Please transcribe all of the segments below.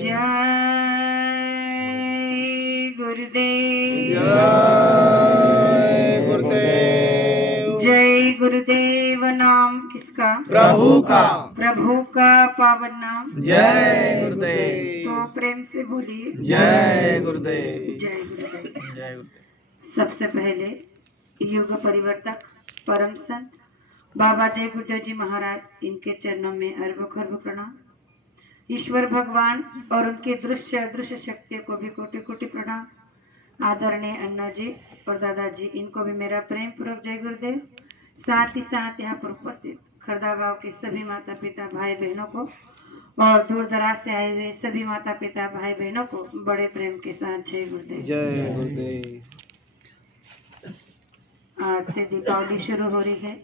जय गुरुदेव। जय गुरुदेव। जय गुरुदेव। नाम किसका? प्रभु का। प्रभु का पावन नाम। जय गुरुदेव। तो प्रेम से बोलिए जय गुरुदेव। जय गुरुदेव। जय गुरुदेव। सबसे पहले युग परिवर्तक परम संत बाबा जय गुरुदेव जी महाराज, इनके चरणों में अरबों खरबों प्रणाम। ईश्वर भगवान और उनके दृश्य अदृश्य शक्तियों को भी कोटि कोटि प्रणाम। आदरणीय अन्ना जी और दादाजी, इनको भी मेरा प्रेम पूर्वक जय गुरुदेव। साथ ही साथ यहाँ पर उपस्थित खरदा गांव के सभी माता पिता भाई बहनों को और दूर दराज से आए हुए सभी माता पिता भाई बहनों को बड़े प्रेम के साथ जय गुरुदेव। जय गुरुदेव। आज से दीपावली शुरू हो रही है,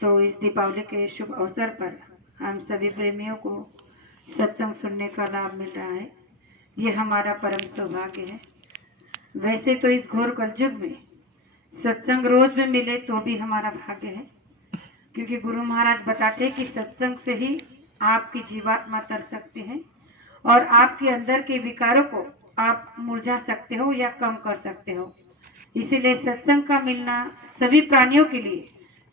तो इस दीपावली के शुभ अवसर पर हम सभी प्रेमियों को सत्संग सुनने का लाभ मिल रहा है। ये हमारा परम सौभाग्य है। वैसे तो इस घोर कलयुग में सत्संग रोज में मिले तो भी हमारा भाग्य है, क्योंकि गुरु महाराज बताते हैं कि सत्संग से ही आपकी जीवात्मा तर सकती है और आपके अंदर के विकारों को आप मुरझा सकते हो या कम कर सकते हो। इसीलिए सत्संग का मिलना सभी प्राणियों के लिए,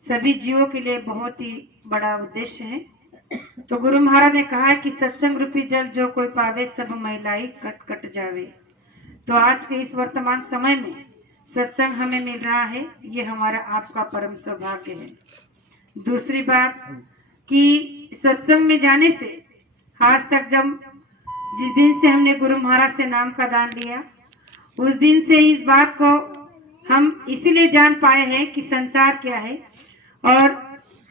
सभी जीवों के लिए बहुत ही बड़ा उद्देश्य है। तो गुरु महाराज ने कहा है कि सत्संग रूपी जल जो कोई पावे सब मैलाई कट कट जावे। तो आज के इस वर्तमान समय में सत्संग हमें मिल रहा है, ये हमारा आपका परम सौभाग्य है। दूसरी बात कि सत्संग में जाने से आज तक जब जिस दिन से हमने गुरु महाराज से नाम का दान लिया, उस दिन से इस बात को हम इसीलिए जान पाए हैं कि संसार क्या है और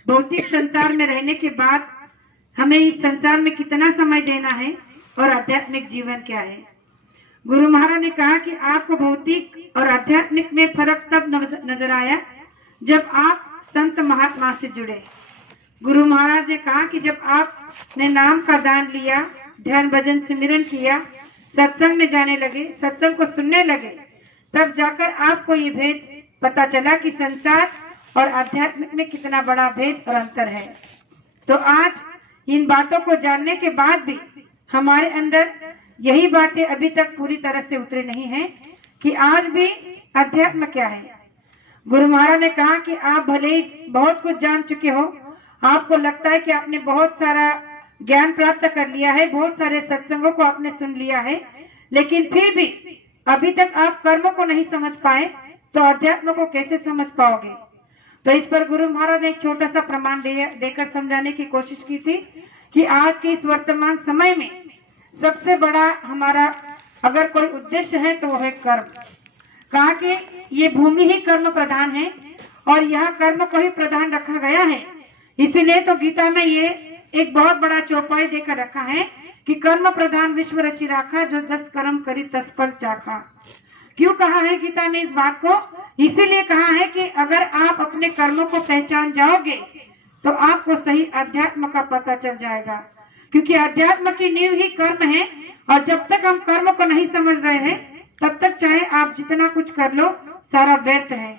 भौतिक संसार में रहने के बाद हमें इस संसार में कितना समय देना है और आध्यात्मिक जीवन क्या है। गुरु महाराज ने कहा कि आपको भौतिक और आध्यात्मिक में फर्क तब नजर आया जब आप संत महात्मा से जुड़े। गुरु महाराज ने कहा कि जब आपने नाम का दान लिया, ध्यान भजन सिमरन किया, सत्संग में जाने लगे, सत्संग को सुनने लगे, तब जाकर आपको ये भेद पता चला कि संसार और आध्यात्मिक में कितना बड़ा भेद और अंतर है। तो आज इन बातों को जानने के बाद भी हमारे अंदर यही बातें अभी तक पूरी तरह से उतरी नहीं है कि आज भी अध्यात्म क्या है। गुरु महाराज ने कहा कि आप भले ही बहुत कुछ जान चुके हो, आपको लगता है कि आपने बहुत सारा ज्ञान प्राप्त कर लिया है, बहुत सारे सत्संगों को आपने सुन लिया है, लेकिन फिर भी अभी तक आप कर्म को नहीं समझ पाए, तो अध्यात्म को कैसे समझ पाओगे। तो इस पर गुरु महाराज ने एक छोटा सा प्रमाण देकर समझाने की कोशिश की थी कि आज के इस वर्तमान समय में सबसे बड़ा हमारा अगर कोई उद्देश्य है तो वो है कर्म। कहा कि ये भूमि ही कर्म प्रधान है और यह कर्म को ही प्रधान रखा गया है। इसीलिए तो गीता में ये एक बहुत बड़ा चौपाई देकर रखा है कि कर्म प्रधान विश्व रचि राखा, जो 10 कर्म करी 10 फल चाखा। क्यों कहा है गीता में इस बात को? इसीलिए कहा है कि अगर आप अपने कर्मों को पहचान जाओगे तो आपको सही अध्यात्म का पता चल जाएगा, क्योंकि अध्यात्म की नींव ही कर्म है और जब तक हम कर्म को नहीं समझ रहे हैं तब तक चाहे आप जितना कुछ कर लो सारा व्यर्थ है।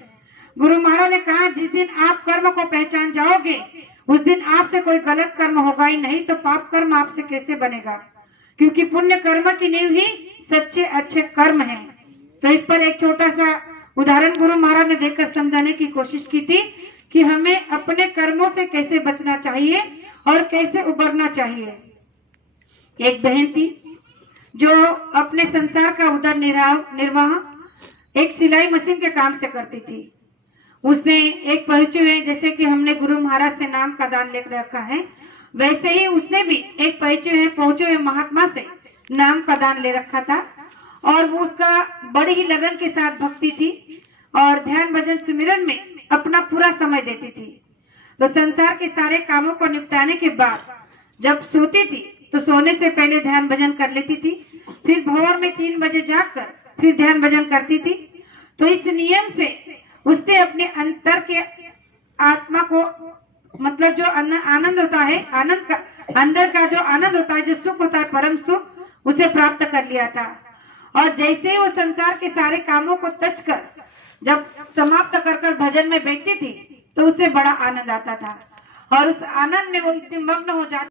गुरु महाराज ने कहा जिस दिन आप कर्म को पहचान जाओगे उस दिन आपसे कोई गलत कर्म होगा ही नहीं, तो पाप कर्म आपसे कैसे बनेगा, क्योंकि पुण्य कर्म की नींव ही सच्चे अच्छे कर्म है। तो इस पर एक छोटा सा उदाहरण गुरु महाराज ने देकर समझाने की कोशिश की थी कि हमें अपने कर्मों से कैसे बचना चाहिए और कैसे उबरना चाहिए। एक बहन थी जो अपने संसार का उदर निर्वाह एक सिलाई मशीन के काम से करती थी। उसने एक पहुंचे हुए, जैसे कि हमने गुरु महाराज से नाम का दान लेकर रखा है, वैसे ही उसने भी एक पहुंचे हुए महात्मा से नाम का दान ले रखा था और वो उसका बड़ी ही लगन के साथ भक्ति थी और ध्यान भजन सुमिरन में अपना पूरा समय देती थी। तो संसार के सारे कामों को निपटाने के बाद जब सोती थी तो सोने से पहले ध्यान भजन कर लेती थी, फिर भोर में 3 बजे जागकर फिर ध्यान भजन करती थी। तो इस नियम से उसने अपने अंतर के आत्मा को, मतलब जो आनंद होता है, आनंद का अंदर का जो आनंद होता है, जो सुख होता है, परम सुख, उसे प्राप्त कर लिया था। और जैसे ही वो संसार के सारे कामों को तज कर जब समाप्त कर भजन में बैठती थी तो उसे बड़ा आनंद आता था और उस आनंद में वो इतनी मग्न हो जाती